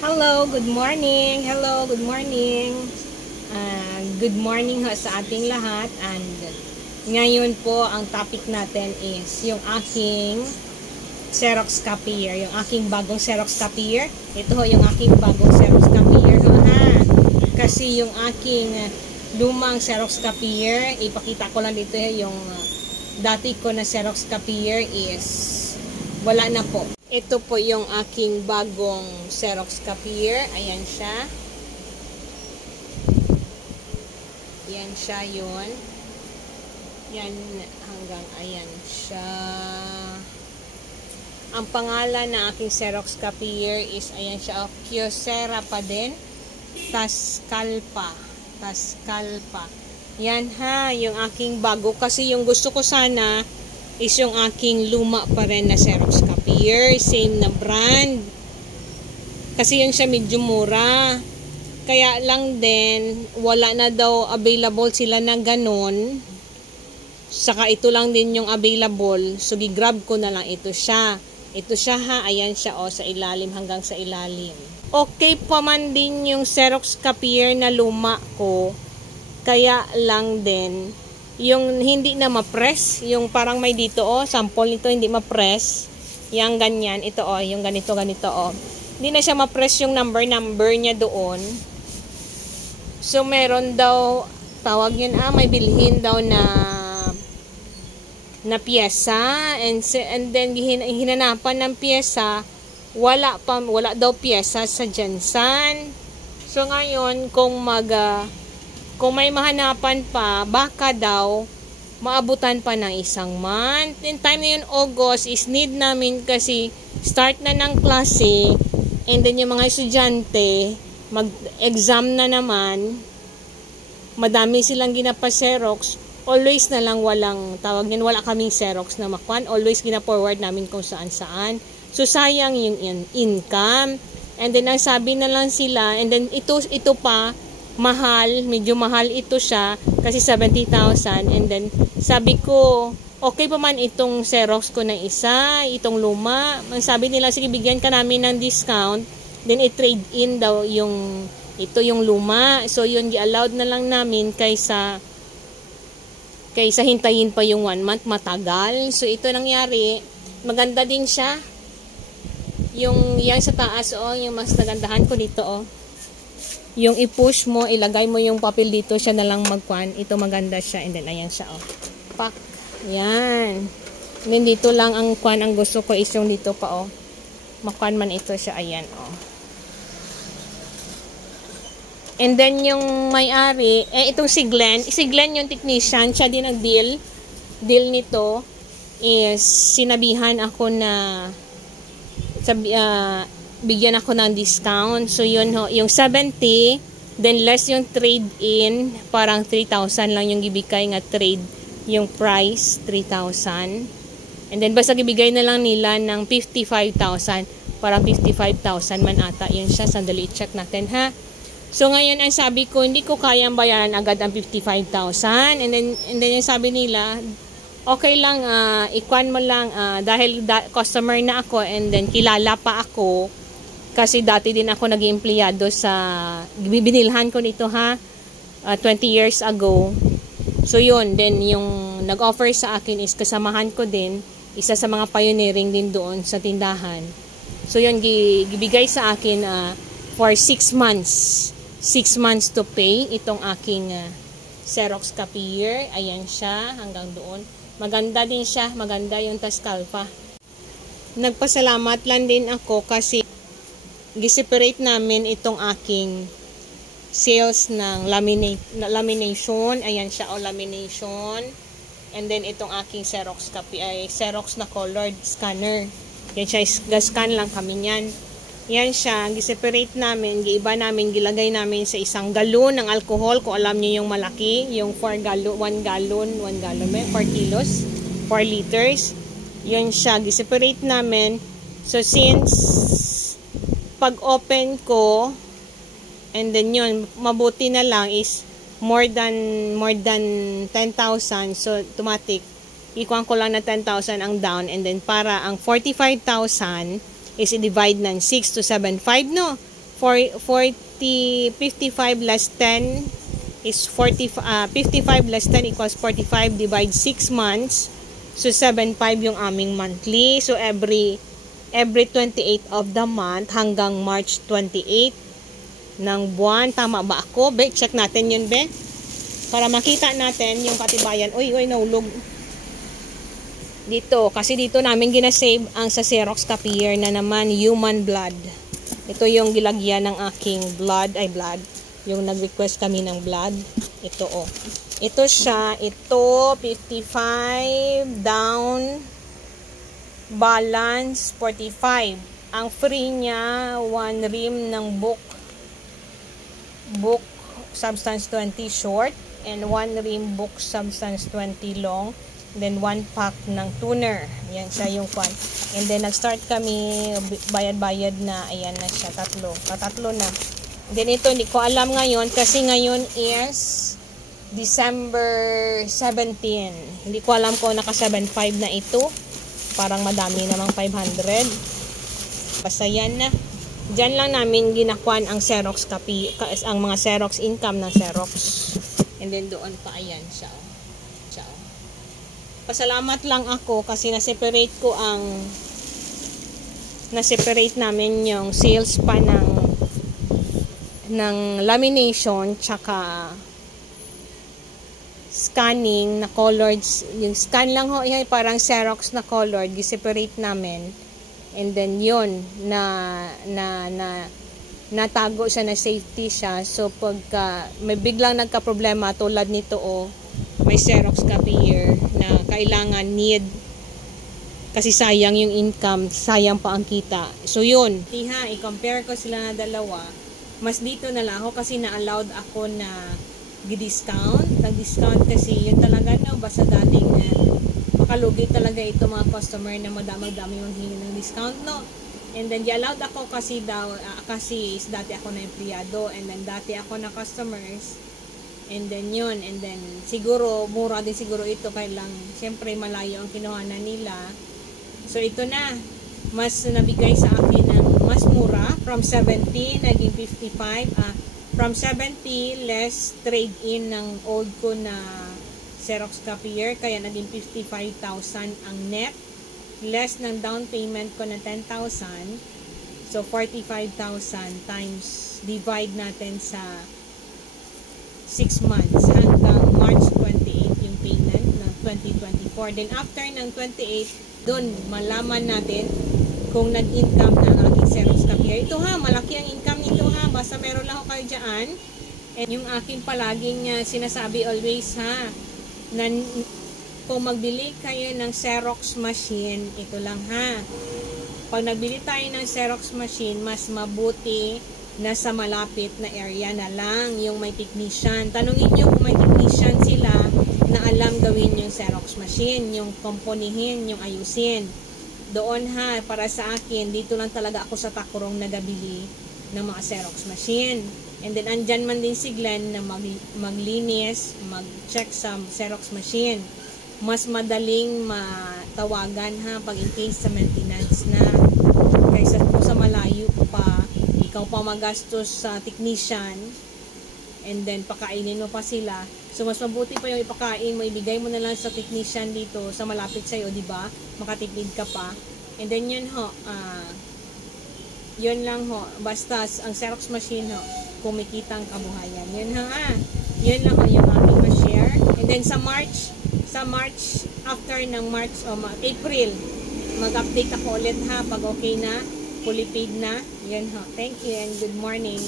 Hello, good morning. Hello, good morning. Good morning ho sa ating lahat. And ngayon po, ang topic natin is yung aking Xerox copier. Yung aking bagong Xerox copier. Ito ho yung aking bagong Xerox copier ho ha. Kasi yung aking lumang Xerox copier, ipakita ko lang dito yung dati ko na Xerox copier is wala na po. Ito po yung aking bagong Xerox copier. Ayan siya. Ayan siya yun. Yan hanggang ayan siya. Ang pangalan na aking Xerox copier is ayan siya. Kyocera pa din. Tascalpa. Yan ha. Yung aking bago. Kasi yung gusto ko sana is yung aking luma pa rin na Xerox copier. Same na brand. Kasi yun siya medyo mura. Kaya lang din, wala na daw available sila na ganun. Saka ito lang din yung available. So, gigrab ko na lang ito siya. Ito siya ha. Ayan siya sa ilalim hanggang sa ilalim. Okay pa man din yung Xerox copier na luma ko. Kaya lang din, yung hindi na ma-press, yung parang may dito sample nito hindi ma-press, yung ganyan, ito yung ganito hindi na siya ma-press yung number niya doon. So meron daw, tawag yun may bilhin daw na pyesa, and then hinanapan ng pyesa, wala daw pyesa sa Jensen. So ngayon kung may mahanapan pa, baka daw maabutan pa ng isang month. In time na yun, August, is need namin kasi start na ng klase, and then yung mga estudyante, mag-exam na naman, madami silang ginapa-Xerox, always na lang wala kaming Xerox na makuan, always gina-forward namin kung saan-saan. So, sayang yung income. And then, ang sabi na lang sila, and then ito pa, medyo mahal ito siya kasi 70,000, and then sabi ko okay pa man itong Xerox ko na isa, itong luma. Ang sabi nila, sige bigyan ka namin ng discount, then i-trade in daw yung luma. So yun, i-allowed na lang namin kaysa hintayin pa yung 1 month, matagal. So ito nangyari, maganda din siya. Yung yan sa taas yung mas nagandahan ko dito yung i-push mo, ilagay mo yung papel dito, siya na lang magkuan. Ito maganda siya, and then ayan siya pak, yan. And then dito lang ang kuan, ang gusto ko is yung dito pa makuan man ito siya, ayan And then yung may-ari, itong si Glenn yung technician, siya din nag-deal nito, is sinabihan ako na bigyan ako ng discount. So yun yung 70, then less yung trade-in, parang 3,000 lang yung ibigay nga trade, yung price 3,000. And then basta ibigay na lang nila ng 55,000, parang 55,000 man ata yun siya. Sandali check natin ha. So ngayon ang sabi ko, hindi ko kayang bayaran agad ang 55,000, and then yung sabi nila, okay lang, ikuan mo lang, dahil customer na ako, and then kilala pa ako, kasi dati din ako naging empleyado sa, binilhan ko nito 20 years ago. So yun, then yung nag-offer sa akin is kasamahan ko din, isa sa mga pioneering din doon sa tindahan. So yun, gibigay sa akin for 6 months. 6 months to pay itong aking Xerox copier. Ayan siya, hanggang doon. Maganda din siya, maganda yung Tascalpa. Nagpasalamat lang din ako kasi gi-separate namin itong aking sales ng lamination. Ayan siya, lamination. And then itong aking Xerox copy ay Xerox na colored scanner. Yan siya, scan lang kami niyan. Yan siya, gi-separate namin, giiba namin, gilagay namin sa isang galon ng alcohol. Kung alam niyo yung malaki, yung 1 gallon, 4 kilos, 4 liters. Yan siya, gi-separate namin. So since pag open ko, and then yun, mabuti na lang is more than 10,000, so automatic ikuan ko lang na 10,000 ang down, and then para ang 45,000 is i-divide ng 6 to 7.5, no? 55 less 10 is 55 less 10 equals 45, divide 6 months. So 7.5 yung aming monthly. So every 28 of the month hanggang March 28 ng buwan. Tama ba ako? Be, check natin yun, be. Para makita natin yung katibayan. Uy, naulog. Dito, kasi dito namin ginasave ang sa Xerox copier na naman human blood. Ito yung gilagyan ng aking blood. Yung nag-request kami ng blood. Ito, oh. Ito siya. Ito, 55 down. Balance, 45. Ang free niya, 1 rim ng book substance 20 short. And 1 rim book substance 20 long. Then 1 pack ng toner. Yan siya yung kwan. And then nag-start kami bayad-bayad na. Ayan na siya, tatlo na. And then ito hindi ko alam ngayon kasi ngayon is December 17. Hindi ko alam kung naka 7.5 na ito. Parang madami namang 500. Basta yan na. Diyan lang namin ginakuan ang Xerox copy, ang mga Xerox income ng Xerox. And then doon pa, ayan siya. Pasalamat lang ako kasi na-separate namin yung sales pa ng lamination tsaka scanning na colored. Yung scan lang ho, yan, parang Xerox na colored, i-separate namin. And then yun natago siya, na safety siya. So pagka may biglang nagka-problema tulad nito, oh, may Xerox copier na kailangan kasi sayang yung income, sayang pa ang kita. So yun, i-compare ko sila na dalawa. Mas dito na lang ako kasi na-allowed ako na nag-discount kasi yun talaga, no, basta dating makalugi talaga ito mga customer na madami yung hingi ng discount, no. And then allowed ako kasi kasi dati ako na empleyado, and then dati ako na customers. And then yun, and then siguro mura din siguro ito, kaya lang syempre malayo ang kinuhanan nila. So ito na, mas nabigay sa akin ng mas mura, from 70 naging 55. From 70 less trade in ng old ko na Xerox copier, kaya naging 55,000 ang net, less ng down payment ko na 10,000. So 45,000 times, divide natin sa 6 months hanggang March 28 yung payment ng 2024. Then after ng 28, doon malaman natin kung nag-income na ang aking Xerox copier. Ito ha, malaki ang income nito ha, basta meron lang ako kayo dyan. And yung aking palaging sinasabi always ha, na kung magbili kayo ng Xerox machine, ito lang ha. Pag nagbili tayo ng Xerox machine, mas mabuti na sa malapit na area na lang yung may technician. Tanungin nyo kung may technician sila na alam gawin yung Xerox machine, yung komponihin, yung ayusin. Doon ha, para sa akin, dito lang talaga ako sa Takurong nagabili ng mga Xerox machine. And then andyan man din si Glenn na maglinis, mag-check sa Xerox machine. Mas madaling matawagan ha pag in case sa maintenance na, kaysa sa malayo pa, ikaw pa magastos sa technician, and then pakainin mo pa sila. So mas mabuti pa yung ipakain mo, ibigay mo na lang sa technician dito sa malapit sa'yo, di ba? Makatipid ka pa. And then yun ho, yun lang ho, basta ang Xerox machine ho, kumikitang kabuhayan. Yun ha, yun lang ho yung aking ma-share. And then sa March, after ng March o April, mag-update ako ulit ha pag okay na, fully paid na. Yan ho. Thank you and good morning.